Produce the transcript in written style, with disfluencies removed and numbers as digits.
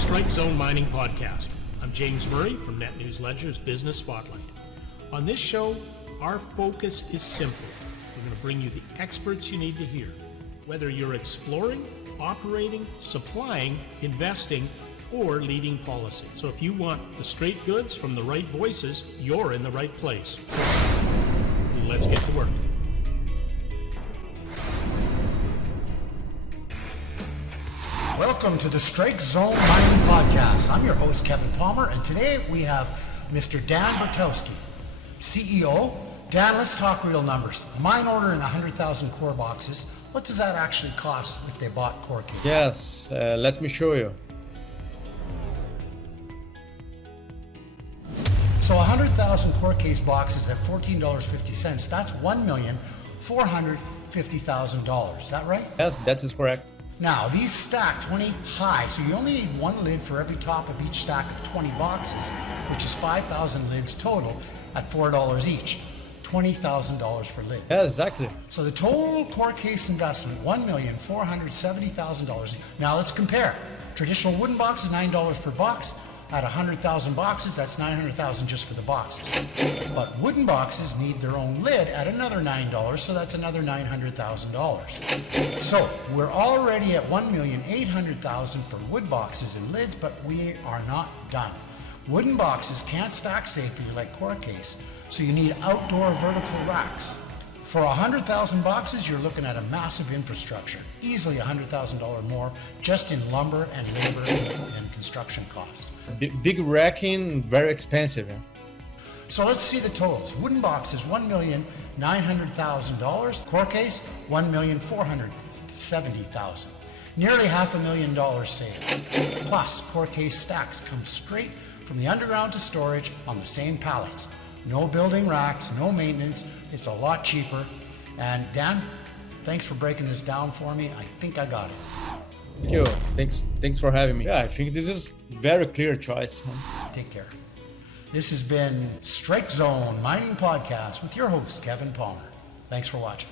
Strike Zone Mining Podcast. I'm James Murray from Net News Ledger's Business Spotlight. On this show, our focus is simple. We're going to bring you the experts you need to hear. Whether you're exploring, operating, supplying, investing, or leading policy. So if you want the straight goods from the right voices, you're in the right place. Let's get to work. Welcome to the Strike Zone Mining Podcast. I'm your host, Kevin Palmer, and today we have Mr. Dan Bortowski, CEO. Dan, let's talk real numbers. Mine ordering 100,000 core boxes. What does that actually cost if they bought Corecase? Yes, let me show you. So 100,000 Corecase boxes at $14.50, that's $1,450,000. Is that right? Yes, that is correct. Now, these stack 20 high, so you only need one lid for every top of each stack of 20 boxes, which is 5,000 lids total at $4 each. $20,000 for lids. Yeah, exactly. So the total Corecase investment, $1,470,000. Now let's compare. Traditional wooden box is $9 per box. At 100,000 boxes, that's $900,000 just for the boxes. But wooden boxes need their own lid at another $9, so that's another $900,000. So we're already at $1,800,000 for wood boxes and lids, but we are not done. Wooden boxes can't stack safely like Corecase, so you need outdoor vertical racks. For 100,000 boxes, you're looking at a massive infrastructure, easily $100,000 more just in lumber and labor and construction cost. Big racking, very expensive. Yeah? So let's see the totals. Wooden boxes, $1,900,000. Corecase, $1,470,000. Nearly $500,000 saved. Plus, Corecase stacks come straight from the underground to storage on the same pallets. No building racks, no maintenance. It's a lot cheaper. And Dan, thanks for breaking this down for me. I think I got it. Thank you. Thanks for having me. Yeah, I think this is very clear choice. Take care. This has been Strike Zone Mining Podcast with your host, Kevin Palmer. Thanks for watching.